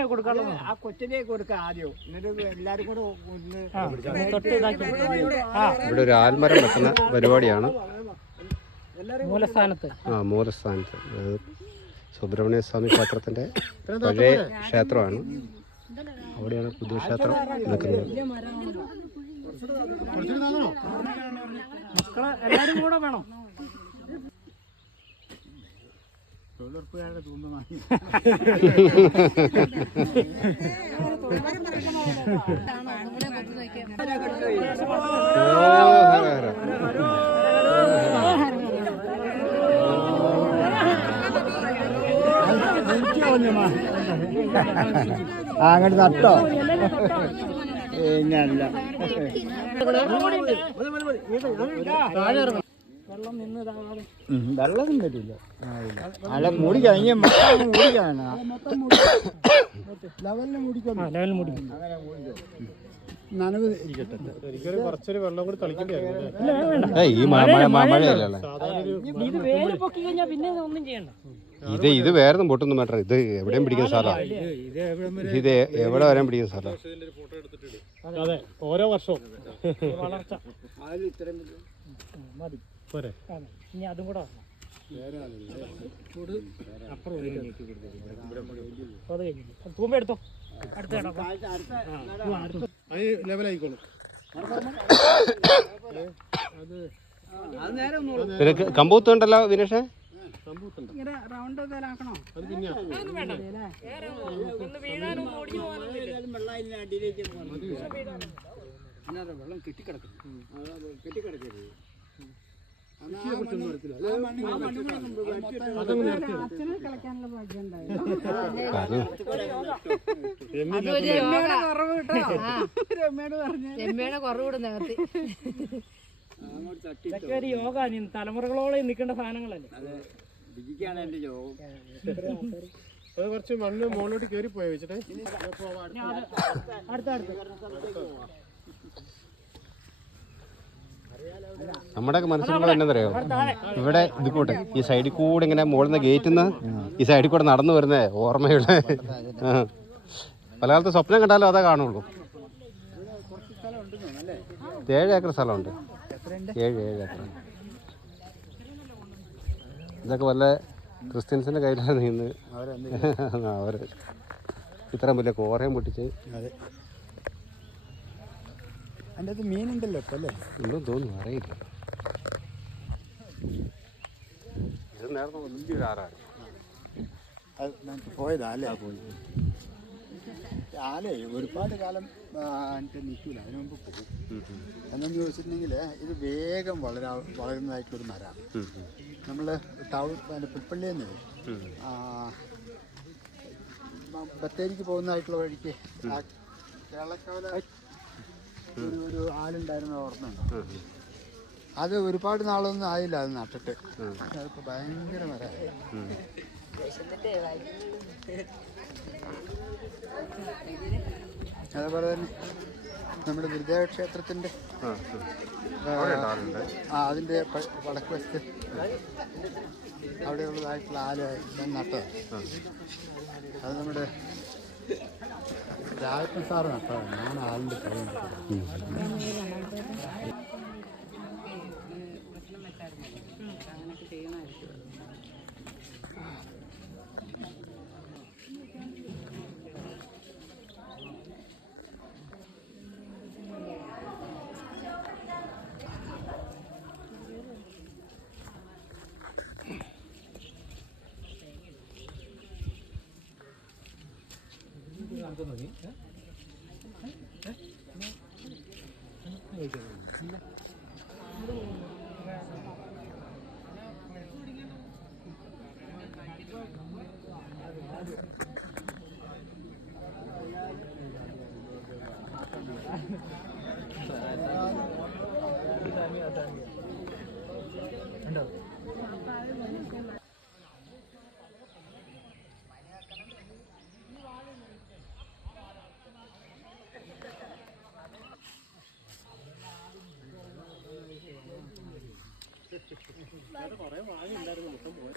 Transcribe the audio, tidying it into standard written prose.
കൊച്ചിനെ കൊടുക്കാനുള്ള ആ കൊച്ചിനെ കൊടുക്കാം ആദ്യം, എന്നിട്ട് എല്ലാരും കൂടെ ഇവിടെ ഒരു ആൽമരം വെക്കുന്ന പരിപാടിയാണ് മൂലസ്ഥാനത്ത്. മൂലസ്ഥാനത്ത് സുബ്രഹ്മണ്യ സ്വാമി ക്ഷേത്രത്തിന്റെ പഴയ ക്ഷേത്രമാണ്. അവിടെയാണ് പുതിയ ക്ഷേത്രം നിൽക്കുന്നത്. മക്കളെ എല്ലാരും കൂടെ വേണം. തൊഴിലുറപ്പുകാരുടെ തൂമ്പമാണ്. അങ്ങോട്ട് തട്ടോ പിന്നല്ല വെള്ളം പറ്റില്ല. അല്ല മൂടി കഴിഞ്ഞ മൂടിക്കാണ് ലെവലിന് മൂടിക്കും. നനവ് ഇരിക്കട്ടെ. കുറച്ചൊരു വെള്ളം കൂടി കളിക്കേണ്ടി ഇത് വേറെ പൊട്ടൊന്നും വേണ്ട. ഇത് എവിടെയും പിടിക്കുന്ന സ്ഥലമാണ്. ഇത് എവിടെ വരാൻ പിടിക്കുന്ന സ്ഥലമാണ്. അതെ, ഓരോ വർഷവും വളർച്ച ഇനി അതും കൂടെ തൂമ്പ എടുത്തോ. അടുത്ത ലെവലായിക്കോളും. കമ്പൂത്ത് ഉണ്ടല്ലോ വിനേഷേ. വെള്ളം കെട്ടിക്കിടക്കരുത്. യോഗ തലമുറകളോളം നിൽക്കേണ്ട സാധനങ്ങളല്ലേ. അത് കുറച്ച് മണ്ണ് മുകളിലോട്ട് കയറി പോയി വെച്ചിട്ട് നമ്മുടെയൊക്കെ മനസ്സിലുള്ള എന്നറിയോ, ഇവിടെ ഇത് കൂട്ടെ ഈ സൈഡിൽ കൂടെ ഇങ്ങനെ മുകളിൽ നിന്ന് ഗേറ്റിൽ നിന്ന് ഈ സൈഡിൽ കൂടെ നടന്നു വരുന്നേ ഓർമ്മയുള്ള. പല കാലത്ത് സ്വപ്നം കണ്ടാലും അതേ കാണുള്ളൂ. 7 ഏക്കർ സ്ഥലമുണ്ട്. 7 ഏക്കർ. ഇതൊക്കെ വല്ല ക്രിസ്ത്യൻസിന്റെ കയ്യിലാണ് നീന്ന് അവർ ഇത്രയും വലിയ കോറയും പൊട്ടിച്ച്. അതിൻ്റെ അത് മീനുണ്ടല്ലോ ഇപ്പം അല്ലേ? ഒന്നും തോന്നുന്നു, അറിയില്ല. ഇത് നേരത്തെ വലിയൊരു ആറാണ്. അത് നമുക്ക് പോയതാ അല്ലേ? ആലേ ഒരുപാട് കാലം എനിക്ക് നിൽക്കില്ല, അതിന് മുമ്പ് പോകും. എന്നു ചോദിച്ചിട്ടുണ്ടെങ്കിൽ ഇത് വേഗം വളരുന്നതായിട്ടൊരു മരമാണ്. നമ്മൾ ടൗൺ പുൽപ്പള്ളിയിൽ നിന്ന് ബത്തേരിക്ക് പോകുന്നതായിട്ടുള്ള വഴിക്ക് കേരളക്കവല ഒരു ആലുണ്ടായിരുന്ന ഓർമ്മയുണ്ടോ? അത് ഒരുപാട് നാളൊന്നും ആയില്ല അത് നട്ടിട്ട്. അതിപ്പോൾ ഭയങ്കര മരമായി. അതേപോലെ തന്നെ നമ്മുടെ ഗുരുദേവ ക്ഷേത്രത്തിൻ്റെ അതിൻ്റെ വടക്ക് വശത്ത് അവിടെയുള്ളതായിട്ടുള്ള ആല നട്ടത്. അത് നമ്മുടെ രാജപ്പൻ സാറ് നട്ടതാണ്. ഞാൻ ആലിൻ്റെ കഴിയുന്നത്. കുറേ വാങ്ങി ഉണ്ടായിരുന്നു, മൊത്തം പോയി.